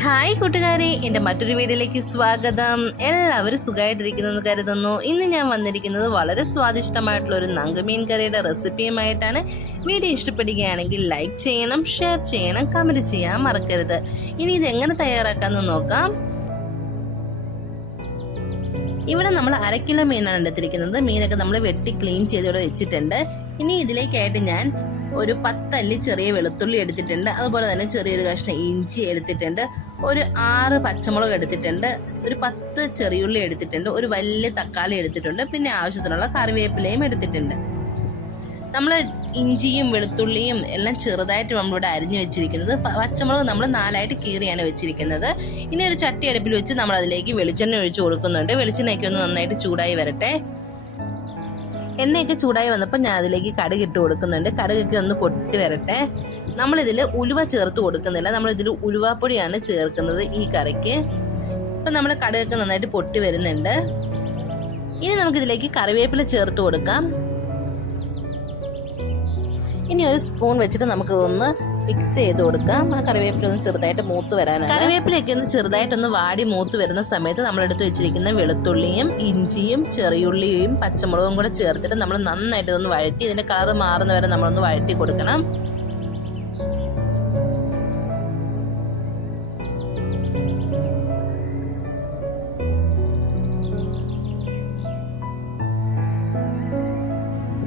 Hi കൂട്ടുകാരെ എന്റെ മറ്റൊരു വീഡിയോയിലേക്ക് സ്വാഗതം. എല്ലാവരും സുഖമായിട്ടിരിക്കുന്നു കരുതുന്നു. ഇന്ന് ഞാൻ വന്നിരിക്കുന്നത് വളരെ സ്വാദിഷ്ടമായിട്ടുള്ള ഒരു നങ്കുമീൻ കറിയുടെ റെസിപ്പിയുമായിട്ടാണ്. വീഡിയോ ഇഷ്ടപ്പെടുകയാണെങ്കിൽ ലൈക്ക് ചെയ്യണം ഷെയർ ചെയ്യണം കമന്റ് ചെയ്യാൻ മറക്കരുത്. ഇനി ഇത് എങ്ങനെ തയ്യാറാക്കാമെന്ന് നോക്കാം. ഇവിടെ നമ്മൾ അര കിലോ മീനാണ് എടുത്തിരിക്കുന്നത്. മീനൊക്കെ നമ്മൾ വെട്ടി ക്ലീൻ ചെയ്ത് ഇവിടെ വെച്ചിട്ടുണ്ട്. ഇനി ഇതിലേക്കായിട്ട് ഞാൻ ഒരു പത്തല്ലി ചെറിയ വെളുത്തുള്ളി എടുത്തിട്ടുണ്ട്. അതുപോലെ തന്നെ ചെറിയൊരു കഷ്ണം ഇഞ്ചി എടുത്തിട്ടുണ്ട്. ഒരു ആറ് പച്ചമുളക് എടുത്തിട്ടുണ്ട്. ഒരു പത്ത് ചെറിയുള്ളി എടുത്തിട്ടുണ്ട്. ഒരു വലിയ തക്കാളി എടുത്തിട്ടുണ്ട്. പിന്നെ ആവശ്യത്തിനുള്ള കറിവേപ്പിലയും എടുത്തിട്ടുണ്ട്. നമ്മൾ ഇഞ്ചിയും വെളുത്തുള്ളിയും എല്ലാം ചെറുതായിട്ട് നമ്മളിവിടെ അരിഞ്ഞു വെച്ചിരിക്കുന്നത്. പച്ചമുളക് നമ്മൾ നാലായിട്ട് കീറിയാണ് വെച്ചിരിക്കുന്നത്. ഇനി ഒരു ചട്ടി അടുപ്പിൽ വെച്ച് നമ്മൾ അതിലേക്ക് വെളിച്ചെണ്ണ ഒഴിച്ചു കൊടുക്കുന്നുണ്ട്. വെളിച്ചെണ്ണയൊക്കെ ഒന്ന് നന്നായിട്ട് ചൂടായി വരട്ടെ. എണ്ണയൊക്കെ ചൂടായി വന്നപ്പോൾ ഞാൻ അതിലേക്ക് കടുക് ഇട്ട് കൊടുക്കുന്നുണ്ട്. കടുകൊക്കെ ഒന്ന് പൊട്ടി വരട്ടെ. നമ്മളിതിൽ ഉലുവ ചേർത്ത് കൊടുക്കുന്നില്ല. നമ്മളിതിൽ ഉലുവാപ്പൊടിയാണ് ചേർക്കുന്നത് ഈ കറിക്ക്. ഇപ്പം നമ്മുടെ കടുകൊക്കെ നന്നായിട്ട് പൊട്ടി വരുന്നുണ്ട്. ഇനി നമുക്കിതിലേക്ക് കറിവേപ്പില ചേർത്ത് കൊടുക്കാം. ഇനി ഒരു സ്പൂൺ വെച്ചിട്ട് നമുക്ക് ഒന്ന് മിക്സ് ചെയ്ത് കൊടുക്കുക. നമ്മുടെ കറിവേപ്പില ഒന്ന് ചെറുതായിട്ട് മൂത്ത് വരാനാണ്. കറിവേപ്പിലയൊക്കെ ഒന്ന് ചെറുതായിട്ടൊന്ന് വാടി മൂത്ത് വരുന്ന സമയത്ത് നമ്മൾ എടുത്ത് വെച്ചിരിക്കുന്ന വെളുത്തുള്ളിയും ഇഞ്ചിയും ചെറിയുള്ളിയും പച്ചമുളകും കൂടെ ചേർത്തിട്ട് നമ്മൾ നന്നായിട്ട് ഒന്ന് വഴറ്റി ഇതിന്റെ കളർ മാറുന്ന വരെ നമ്മളൊന്ന് വഴറ്റി കൊടുക്കണം.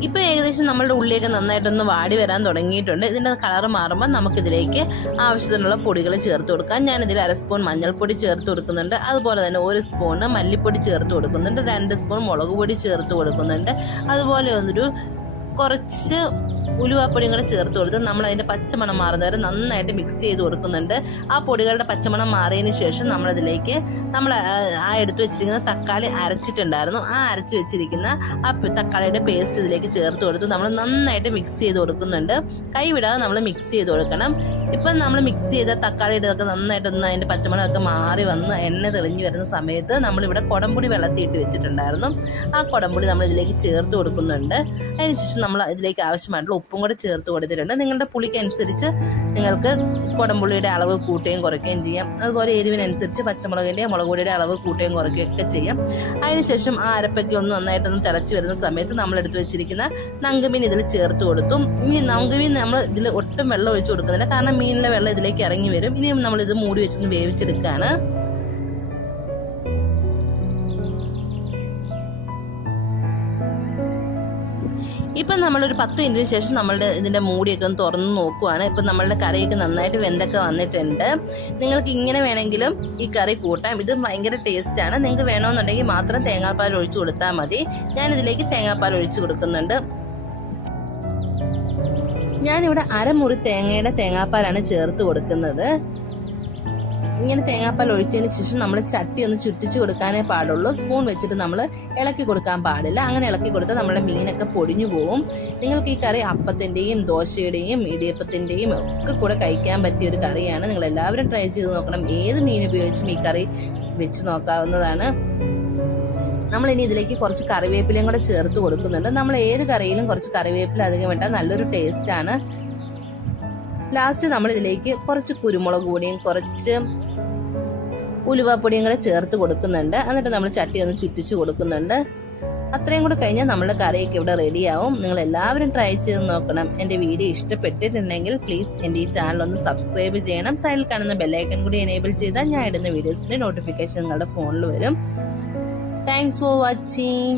ഇപ്പൊ ഏകദേശം നമ്മളുടെ ഉള്ളിയൊക്കെ നന്നായിട്ടൊന്ന് വാടി വരാൻ തുടങ്ങിയിട്ടുണ്ട്. ഇതിന്റെ കളർ മാറുമ്പോൾ നമുക്കിതിലേക്ക് ആവശ്യത്തിനുള്ള പൊടികൾ ചേർത്ത് കൊടുക്കാം. ഞാൻ ഞാനിതിൽ അര സ്പൂൺ മഞ്ഞൾപ്പൊടി ചേർത്ത് കൊടുക്കുന്നുണ്ട്. അതുപോലെ തന്നെ ഒരു സ്പൂണ് മല്ലിപ്പൊടി ചേർത്ത് കൊടുക്കുന്നുണ്ട്. രണ്ട് സ്പൂൺ മുളക് പൊടി ചേർത്ത് കൊടുക്കുന്നുണ്ട്. അതുപോലെ ഒന്നൊരു കുറച്ച് ഉലുവാപ്പൊടിയും കൂടെ ചേർത്ത് കൊടുത്ത് നമ്മൾ അതിന്റെ പച്ചമണം മാറുന്നവരെ നന്നായിട്ട് മിക്സ് ചെയ്ത് കൊടുക്കുന്നുണ്ട്. ആ പൊടികളുടെ പച്ചമണം മാറിയതിന് ശേഷം നമ്മളതിലേക്ക് നമ്മൾ ആ എടുത്തു വെച്ചിരിക്കുന്ന തക്കാളി അരച്ചിട്ടുണ്ടായിരുന്നു. ആ അരച്ച് വെച്ചിരിക്കുന്ന ആ തക്കാളിയുടെ പേസ്റ്റ് ഇതിലേക്ക് ചേർത്ത് കൊടുത്ത് നമ്മൾ നന്നായിട്ട് മിക്സ് ചെയ്ത് കൊടുക്കുന്നുണ്ട്. കൈവിടാതെ നമ്മൾ മിക്സ് ചെയ്ത് കൊടുക്കണം. ഇപ്പം നമ്മൾ മിക്സ് ചെയ്ത തക്കാളിയുടെ ഒക്കെ നന്നായിട്ടൊന്ന് അതിന്റെ പച്ചമണമൊക്കെ മാറി വന്ന് എണ്ണ തെളിഞ്ഞു വരുന്ന സമയത്ത് നമ്മളിവിടെ കുടംപൊടി വെള്ളത്തിയിട്ട് വെച്ചിട്ടുണ്ടായിരുന്നു. ആ കുടംപൊടി നമ്മൾ ഇതിലേക്ക് ചേർത്ത് കൊടുക്കുന്നുണ്ട്. അതിനുശേഷം നമ്മൾ ഇതിലേക്ക് ആവശ്യമായിട്ടുള്ള ഉപ്പും കൂടെ ചേർത്ത് കൊടുത്തിട്ടുണ്ട്. നിങ്ങളുടെ പുളിക്കനുസരിച്ച് നിങ്ങൾക്ക് കുടംപുള്ളിയുടെ അളവ് കൂട്ടുകയും കുറയ്ക്കുകയും ചെയ്യാം. അതുപോലെ എരിവിനനുസരിച്ച് പച്ചമുളകിന്റെ മുളക് പൊടിയുടെ അളവ് കൂട്ടുകയും കുറയ്ക്കുകയും ഒക്കെ ചെയ്യാം. അതിനുശേഷം ആ അരപ്പൊക്കെ ഒന്ന് നന്നായിട്ടൊന്ന് തിളച്ച് വരുന്ന സമയത്ത് നമ്മൾ എടുത്തു വെച്ചിരിക്കുന്ന നങ്കുമീൻ ഇതിൽ ചേർത്ത് കൊടുത്തു. ഇനി നങ്കുമീൻ നമ്മൾ ഇതിൽ ഒട്ടും വെള്ളം ഒഴിച്ചു കൊടുക്കുന്നില്ല. കാരണം മീനിലെ വെള്ളം ഇതിലേക്ക് ഇറങ്ങി വരും. ഇനിയും നമ്മളിത് മൂടി വെച്ചൊന്ന് വേവിച്ചെടുക്കുകയാണ്. ഇപ്പം നമ്മളൊരു പത്ത് മിനിറ്റിന് ശേഷം നമ്മളുടെ ഇതിന്റെ മൂടിയൊക്കെ ഒന്ന് തുറന്ന് നോക്കുവാണ്. ഇപ്പം നമ്മളുടെ കറിയൊക്കെ നന്നായിട്ട് വെന്തൊക്കെ വന്നിട്ടുണ്ട്. നിങ്ങൾക്ക് ഇങ്ങനെ വേണമെങ്കിലും ഈ കറി കൂട്ടാം. ഇത് ഭയങ്കര ടേസ്റ്റാണ് നിങ്ങൾക്ക് വേണമെന്നുണ്ടെങ്കിൽ മാത്രം തേങ്ങാപ്പാൽ ഒഴിച്ചു കൊടുത്താൽ മതി. ഞാനിതിലേക്ക് തേങ്ങാപ്പാൽ ഒഴിച്ചു കൊടുക്കുന്നുണ്ട്. ഞാനിവിടെ അരമുറി തേങ്ങയുടെ തേങ്ങാപ്പാലാണ് ചേർത്ത് കൊടുക്കുന്നത്. ഇങ്ങനെ തേങ്ങാപ്പാൽ ഒഴിച്ചതിന് ശേഷം നമ്മൾ ചട്ടി ഒന്ന് ചുറ്റിച്ച് കൊടുക്കാനേ പാടുള്ളൂ. സ്പൂൺ വെച്ചിട്ട് നമ്മൾ ഇളക്കി കൊടുക്കാൻ പാടില്ല. അങ്ങനെ ഇളക്കി കൊടുത്താൽ നമ്മുടെ മീനൊക്കെ പൊടിഞ്ഞു പോവും. നിങ്ങൾക്ക് ഈ കറി അപ്പത്തിന്റെയും ദോശയുടെയും ഇടിയപ്പത്തിന്റെയും ഒക്കെ കൂടെ കഴിക്കാൻ പറ്റിയ ഒരു കറിയാണ്. നിങ്ങൾ എല്ലാവരും ട്രൈ ചെയ്ത് നോക്കണം. ഏത് മീൻ ഉപയോഗിച്ചും ഈ കറി വെച്ച് നോക്കാവുന്നതാണ്. നമ്മൾ ഇനി ഇതിലേക്ക് കുറച്ച് കറിവേപ്പിലയും കൂടെ ചേർത്ത് കൊടുക്കുന്നുണ്ട്. നമ്മൾ ഏത് കറിയിലും കുറച്ച് കറിവേപ്പില അധികം വേണ്ട നല്ലൊരു ടേസ്റ്റ് ആണ്. ലാസ്റ്റ് നമ്മൾ ഇതിലേക്ക് കുറച്ച് കുരുമുളക് കൂടിയും കുറച്ച് ഉലുവാപ്പൊടിയും കൂടെ ചേർത്ത് കൊടുക്കുന്നുണ്ട്. എന്നിട്ട് നമ്മൾ ചട്ടി ഒന്ന് ചുറ്റിച്ച് കൊടുക്കുന്നുണ്ട്. അത്രയും കൂടെ കഴിഞ്ഞാൽ നമ്മുടെ കറിയൊക്കെ ഇവിടെ റെഡിയാവും. നിങ്ങൾ എല്ലാവരും ട്രൈ ചെയ്ത് നോക്കണം. എന്റെ വീഡിയോ ഇഷ്ടപ്പെട്ടിട്ടുണ്ടെങ്കിൽ പ്ലീസ് എന്റെ ഈ ചാനൽ ഒന്ന് സബ്സ്ക്രൈബ് ചെയ്യണം. സൈഡിൽ കാണുന്ന ബെല്ലൈക്കൺ കൂടി എനേബിൾ ചെയ്താൽ ഞാൻ ഇടുന്ന വീഡിയോസിന്റെ നോട്ടിഫിക്കേഷൻ നിങ്ങളുടെ ഫോണിൽ വരും. Thanks for watching.